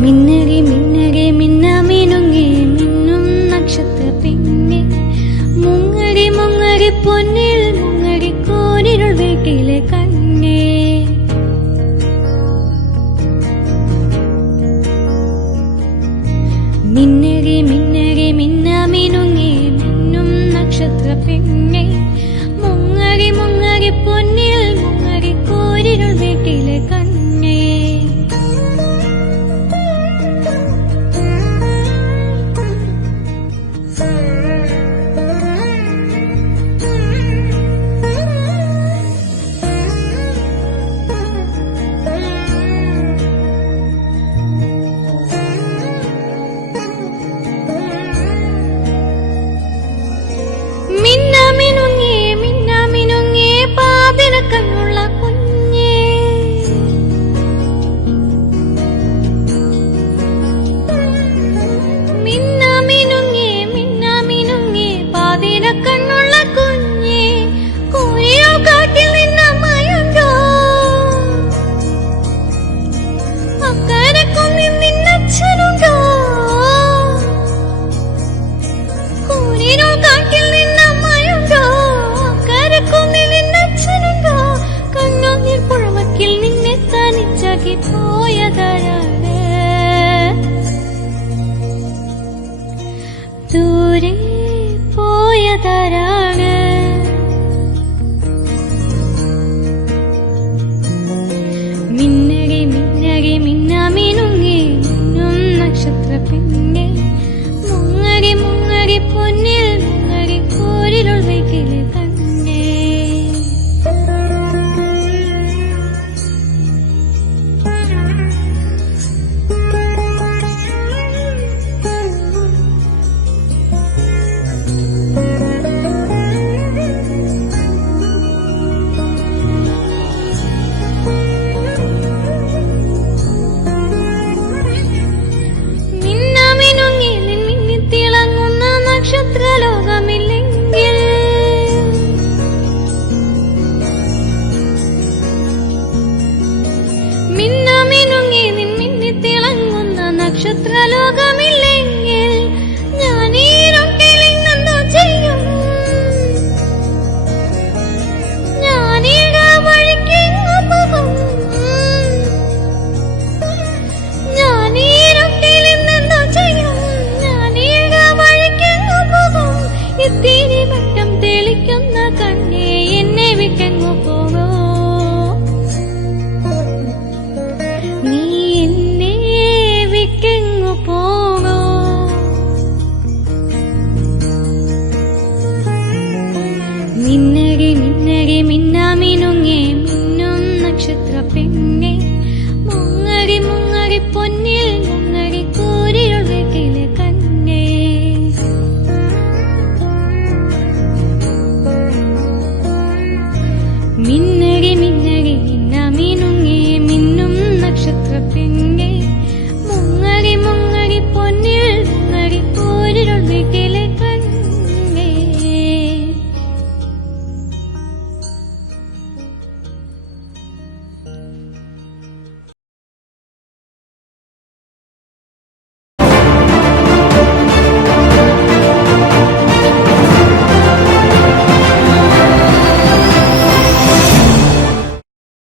മിന്നകെ മിന്നകെ മിന്നാമിനുങ്ങി മിന്നും നക്ഷത്ര പെണ്ണെ മുങ്ങടി മുങ്ങടി പൊന്നിൽ മുങ്ങടി കോരിരുൾ വീട്ടിലെ കണ്ണേ മിന്നകെ മിന്നകെ മിന്നാമിനുങ്ങി മിന്നും നക്ഷത്ര പെണ്ണെ മുങ്ങടി മുങ്ങടി പൊന്നിൽ മുങ്ങടി കോരിരുൾ വീട്ടിലെ കണ്ണേ കണ്ണുള്ള കുഞ്ഞേ മിന്നാമിനുങ്ങേ മിന്നാമിനുങ്ങേ പാതിര കണ്ണുള്ള കുഞ്ഞേ കോരിയോ കാട്ടിൽ നിന്നമ്മയുണ്ടോ അക്കരക്കൊന്നിൽ നിന്നച്ഛനുണ്ടോ കോരിയോ കാട്ടിൽ നിന്നമ്മയുണ്ടോ അക്കരക്കൊന്നിൽ പുഴവക്കിൽ നിന്നെ തനിച്ചാക്കി പോയതാരാണ് ദൂരെ പോയതാരാണ് മിന്നകെ മിന്നകെ മിന്നാമിനുങ്ങി മിന്നും നക്ഷത്ര പെണ്ണെ മുങ്ങടി മുങ്ങടി പൊന്നിൽ മുങ്ങടി കോരിരുൾ വീട്ടിലെ കണ്ണേ നക്ഷത്രലോകമില്ലെങ്കിൽ മിന്നാമിനുങ്ങി നിൻമിന്നി തിളങ്ങുന്ന നക്ഷത്രലോകമില്ലെങ്കിൽ ഞാൻ ഈ റൊട്ടിലെന്തോ ചെയ്യും ഞാൻ ഈ വഴിക്കെങ്ങോ പോകും ഞാൻ ഈ റൊട്ടിലെന്തോ ചെയ്യും ഇത്തിരി വട്ടം തെളിക്കുന്ന കണ്ണേ എന്നെ വിട്ടെങ്ങു പോകോ നീ എന്നെ വിട്ടെങ്ങു പോകോ മിന്നകെ